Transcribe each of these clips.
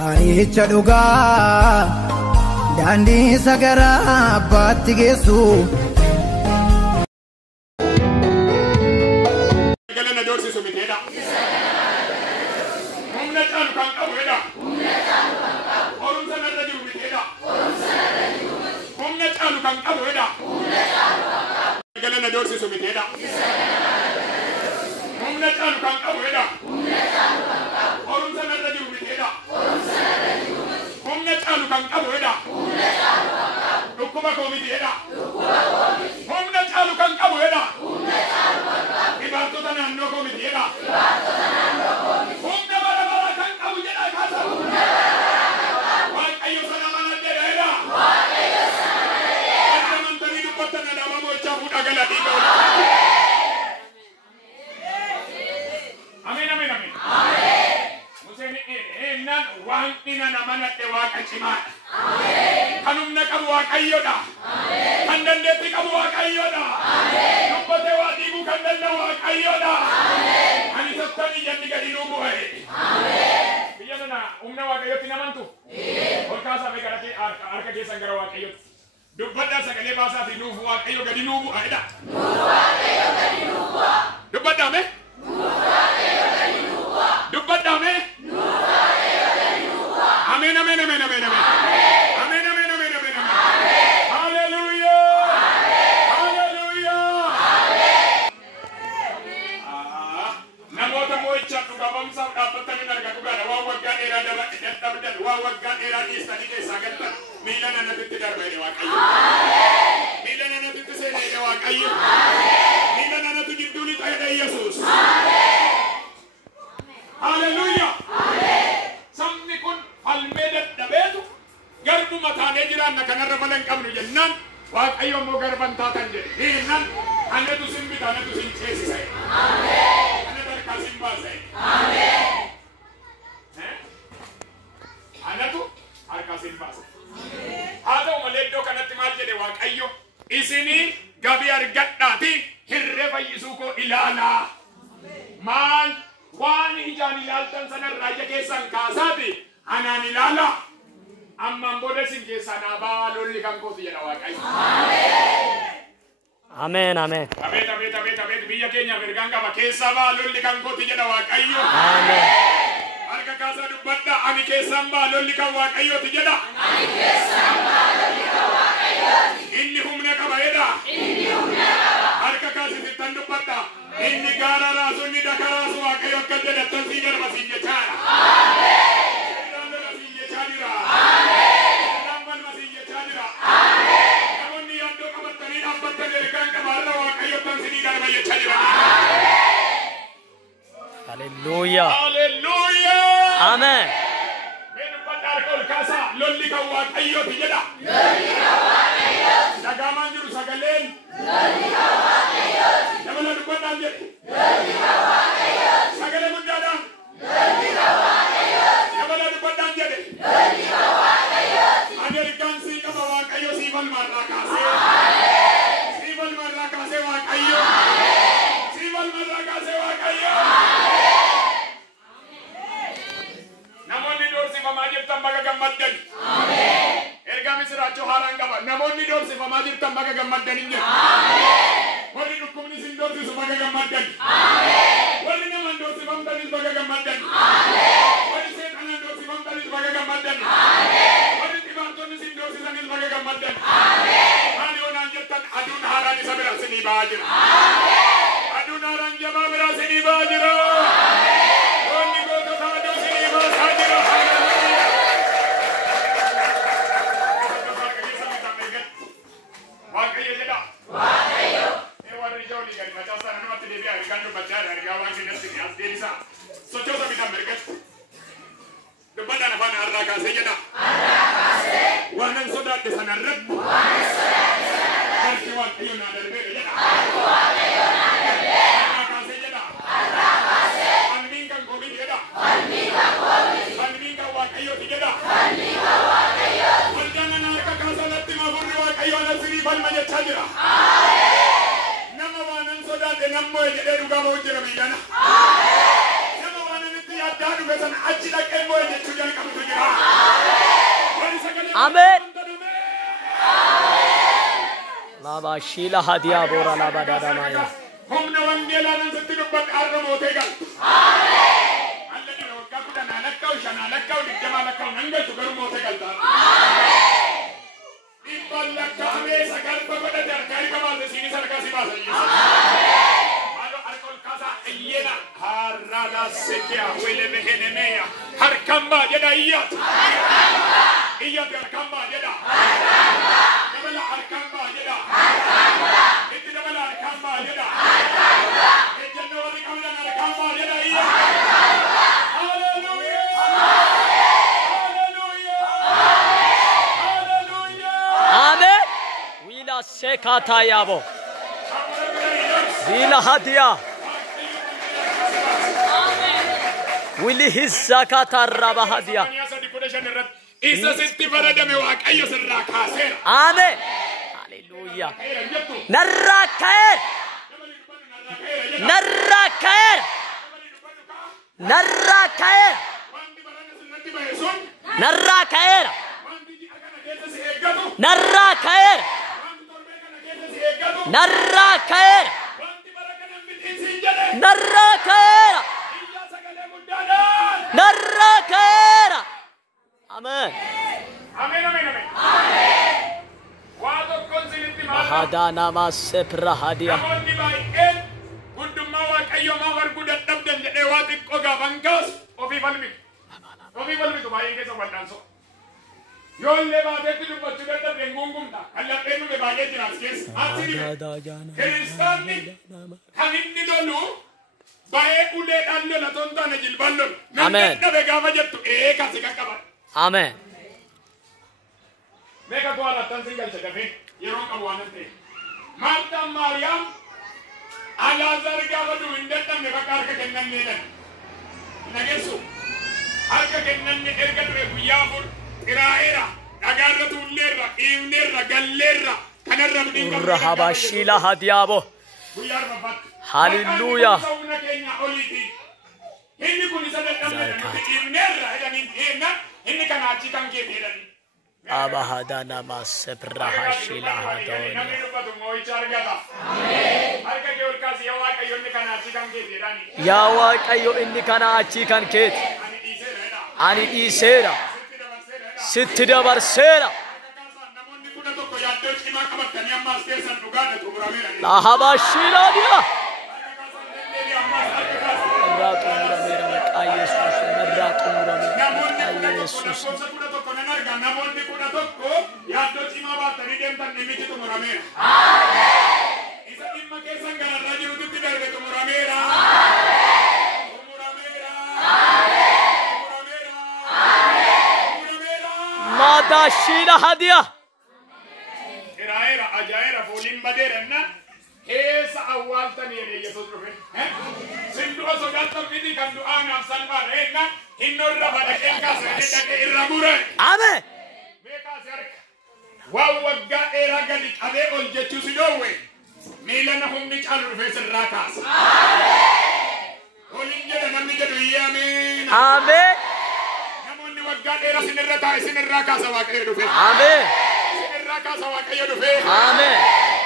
Kaanicha dhugaa daandii sagaraa abbaatti geessu. Galana doorsisu miteedha. Humna caalu kan qabu jedha. Oromsa narra jiru miteedha. Humna caalu kan qabu jedha. Galana doorsisu miteedha. Humna caalu kan qabu jedha. Oromsa narra jiru miteedha. Humna caalu kan qabu jedha. Dhukkuma koo miteedha. Humna caalu kan qabu jedha. Ibaartota naannoo koo miteedha. Humna bara bara kan qabu jedha kaasa. Waaqayyo sana mana jedha. Amantanii dubbatan nama mo'ichaa fuudha gala dhiiga. Amen amen amen. Museen eennan waan ina nama nadhe waaqa cimaadha. Kanumna qabu waaqayyoodha. Kan dandeetti qabu waaqayyoodha. Dubbate waa dhiigu kan danda'u waaqayyoodha. Ani sattanii janni gadi nuu bu'e. Biyya sana humna waaqayyootti namantu. Ol kaasaa fi garatee harka keessan gara waaqayyootti. Dubbadhaa sagalee baasaa fi nuuf waaqayyo gadi nuu bu'a jedha. Dubbadhaa mee? Dubbadhaa mee? Amen amen amen amen amen. Amen amen amen amen amen. Hallelujah. Hallelujah. Namoota mo'icha dhugabamsaaf dhaabbatanii argaa dhugaadha. Waan waggaa dheeraa dadhabdan, waan waggaa dheeraa dhiistanii keessaa galtan miila nanatitti darbee waaqayyo. Miila nanatitti seenee waaqayyo. Miila nanatti gidduu ni ta'e Yesuus. Hallelujah. Sabni kun falmee dadhabeetu garbuma taanee jiraanna kanarra mala hin qabnu jennaan waaqayyo immoo garban taatan jedhe. Hiinnan anatu sin bita anatu sin ceesisa. Anatu harkaa sin baasa. Anatu harkaa sin baasa. Haa ta'u malee iddoo kanatti maal jedhe waaqayyo isinii gabii argadhaati hirree fayyisuu koo ilaalaa. Maal waan ijaan ilaaltan sanarraa ija keessan kaasaati anaan ilaalaa. Ammaan booda sin keessaa naabaa lolli kan kooti jedha waaqayyo. Amen amen. Abeet biyya keenyaaf ergaan qaba keessaa baa lolli kan kooti jedha waaqayyo. Amen. Harka kaasaa dubbadha ani keessaan baa lolli kan waaqayyooti jedha. Inni humna qaba jedha. Harka kaasitittan dubbadha. Inni gaara raasu inni daka raasu waaqayyo akka jedhattan sii garba siin jechaadha. Siin jechaa jira. Balma siin jechaa jira. Namoonni yaaddoo qabatanii dhaabbattan ergaan qabaarra waaqayyottan sinii garba jechaa jira. Hallelujah. Hallelujah. Amen. Mee dubbadha harka ol kaasaa lolli kan waaqayyooti jedha. Dhagaamaan jiru sagaleen. Dabala dubbadhaan jedhe. Sagalee guddaadhaan. Dabala dubbadhaan jedhe. Ani ergaan sii qaba waaqayyo sii balmarraa kaasee. Sii balmarraa kaasee waaqayyo. Sii balmarraa kaasee waaqayyo. Namoonni doorsifamaa jirtan baga gammaddan. Ergaa misiraachuu haaraan qaba. Namoonni doorsifamaa jirtan baga gammaddan hin jiru. Warri dhukkubni sin doorsisu baga gammaddan. Warri namaan doorsifamtanis baga gammaddan. Warri seexanaan doorsifamtanis baga gammaddan. Warri dhibaatonni sin doorsisanis baga gammaddan. Maali onaan jettan aduun haaraan isa bira sinii ba'aa jira. Aduun haaraan jabaa bira sinii ba'aa jira. Wanni gootota aduu sinii baasaa jira. Waaqayyo jedha. Warri ijoollee gadi facaasan namatti deebi'aa ergaan dubbachaa ergaa waan sinatti as deebisaa. Sochoota bitaan mirgatti. Dubbadhaan afaan har'aa kaasee jedha. Waanan sodaadhe sanarratti. Harki waaqayyo naa darbeera jedha. Har'aa kaasee jedha. Falmiin kan koomiti jedha. Falmiin kan waaqayyooti jedha. Waldaan ana harka kaasanatti maafurri waaqayyo ana sirii falma jechaa jira. Nama waanan sodaadhe nammoo jedhee dhugaa ba'u jira miidhana. Nama waanan itti yaaddaa dhufe sana achi dhaqee immoo jechuu jalqabatu jira. Amen. Laba shila hadia bora laba dada maya. Humna wangela nan satti dubbat arra motegal. Amen. Allah ni wakka kuda nalakkaw shanalakkaw dijjamalakkaw nangal tugaru motegal ta. Amen. Iballakka ame sakal bagoda darkari kamal sini sarka sibasa. Amen. Malo arkol kasa ayena harala sekia wele mehenemeya. Harkamba jeda iyat. Harkamba. Iyat harkamba jeda. Harkamba. Dabala harkamba jeda. Harkamba. Itu dabala harkamba jeda. Harkamba. Januari kamila harkamba jeda iyat. Hallelujah. Hallelujah. Hallelujah. Amen. Wila sekata yabo. Wila hadia. Wili hizakata raba hadia. Isa sitti baradame waaqayyo sirraa kaaseera. Amen. Hallelujah. Narrakaer. Narrakaer. Narrakaer. Narrakaer. Narrakaer. Narrakaer. Narrakaer. Narrakaer. Amen. Amen, amen, amen. Amen. Wado konsiniti Mahada nama sepra hadia. Namoonni baay'een guddummaa waaqayyo maa warguu dadhabdan jedhee waa xiqqoo gaafan kaas ofii falmitu. Ofii falmitu baay'een keessa wal'aansoo. Yoollee baateetti dubbachuu dadhabden gungumta. Kallatteen nuti baay'ee jiraas keessa. Ati kiristaanni kan inni lolu baay'ee uleedhaan lola tontaana jilbaan lolu. Amen. Namni dadhabe gaafa jettu kasi qaqqaban. Amen. Meka ko ala tan singal chagafe yeron qawanate Marta Maryam Alazar gabadu indetta me bakar ka kennan ne dan nagesu arka kennan ne erga de guyabul iraira agarratu lerra imnerra gallerra kanarra mudin Rahaba shila hadiabo. guyar babat Hallelujah. Hindi kun isa de dan imnerra yani inni kana achi kan ke delani Abahada nama sepra hashila hadoni. Amen. Yawa kayo inni kana achi kan ket. Ani isera. Sitti dabarsera. Lahaba shila dia. Ratumura mera meka Yesus. Ratumura meka Yesus. Namoonni kudha tokko yaaddoo cimaa baatanii deemtan nimichi xumurameera. Isa dhimma keessan gararraa jirutti darbe xumurameera. Xumurameera. Xumurameera. Mata shila hadia. Iraera ajaa'ira fooliin badeeranna keessa awwaaltan jedhee Yesuus dhufe. Sindu'a sodaattan miti kan du'aanaaf salphaa ta'enna hinnorra badaqeen kaasanii dhaqee irra mure. Amen. Waan waggaa dheeraa gadi qabee ol jechuu si dhoowwe miila na humni caalu dhufee sirraa kaasa. Waliin jedha namni jedhu Ameen. Amen. Namoonni waggaa dheeraa sinirra taa'e sinirraa kaasa waaqayyo dhufe. Amen. Sinirraa kaasa waaqayyo dhufe. Amen.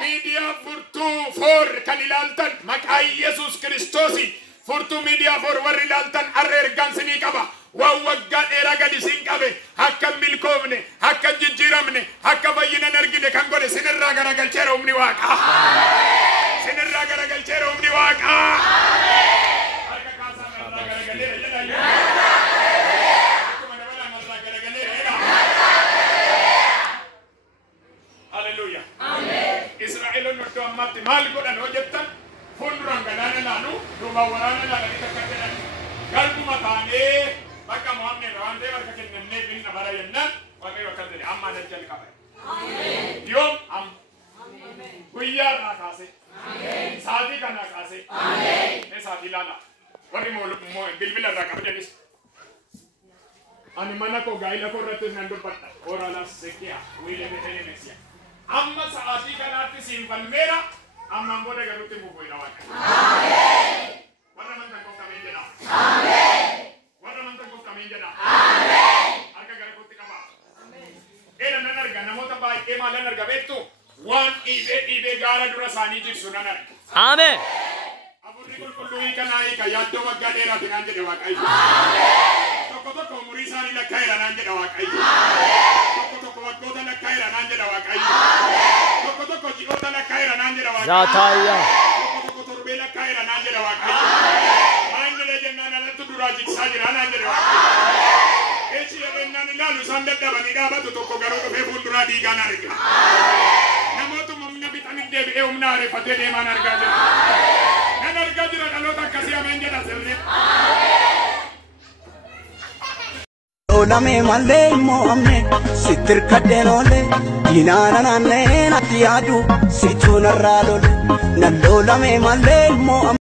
Miidiyaa furtuu foor kan ilaaltan maqaa Yesuus Kiristoosi furtuu miidiyaa foor warri ilaaltan har'a ergaan sinii qaba. Waan waggaa dheeraa gadi sin qabe akka milkoomne akka jijjiiramne akka fayyina argine kan godhe sinirraa garagalcheera humni waaqaa. Sinirraa garagalcheera humni waaqaa. Harka kaasaa irraa garagaleera jedha. Akkuma dabalaan irraa garagaleera jedha. Hallelujah. Israa'eloonni iddoo ammaatti maal godhan hojjettan fuulduraan galaana laalu duubaan waraana laalanii takka jedhan galguma taanee bakka Muhammad waan ta'e bakka kennannee binna bara yennaan waaqayyo akka jedhe amma dajjal qaba. Yoom am guyyaa irraa kaase saatii kanaa kaase mee saatii laala warri bilbila irraa qabdanis ani mana koo gaa'ila koo irrattis nan dubbadha oraalas sekiyaa wiilee beekanii meesiya amma sa'aatii kanaatti siin falmeera ammaan booda galuutti bubuudha waaqayyo. Warra amantan qoqqameen jedha. Warra amantan qoqqameen jedha. Harka gara kootti qaba. dhaqee maalan arga beektu waan dhiibee gaara dura isaanii jibsu nan arga. Ameen. Afuurri qulqulluu hiikanaa hiika yaaddoo waggaa dheeraati naan jedhe Waaqayyo. Tokko umurii isaanii lakkaa'eera naan jedha Waaqayyo. Tokko waggoota lakkaa'eera naan jedha Waaqayyo. Tokko ji'oota lakkaa'eera naan jedha Waaqayyo. Zaataya. Tokko torbee lakkaa'eera naan jedha Waaqayyo. Maayinni jennaan alatti duraa jigsaa jira naan jedha Waaqayyo. Eechi jedhennaan ilaalu isaan dadhabanii dhaabatu tokko garuu dhufee fuulduraa dhiigaan arga. Namootuma humna bitanii deebi'ee humna areeffatee deemaan argaa jira. Nan argaa jira dhaloota akkasii ameen jedha sirrii. Olame malee mo'amne sitir kadeen oole dinaana naannee natti yaadu si tuunarraa lole nan lolame malee mo'amne.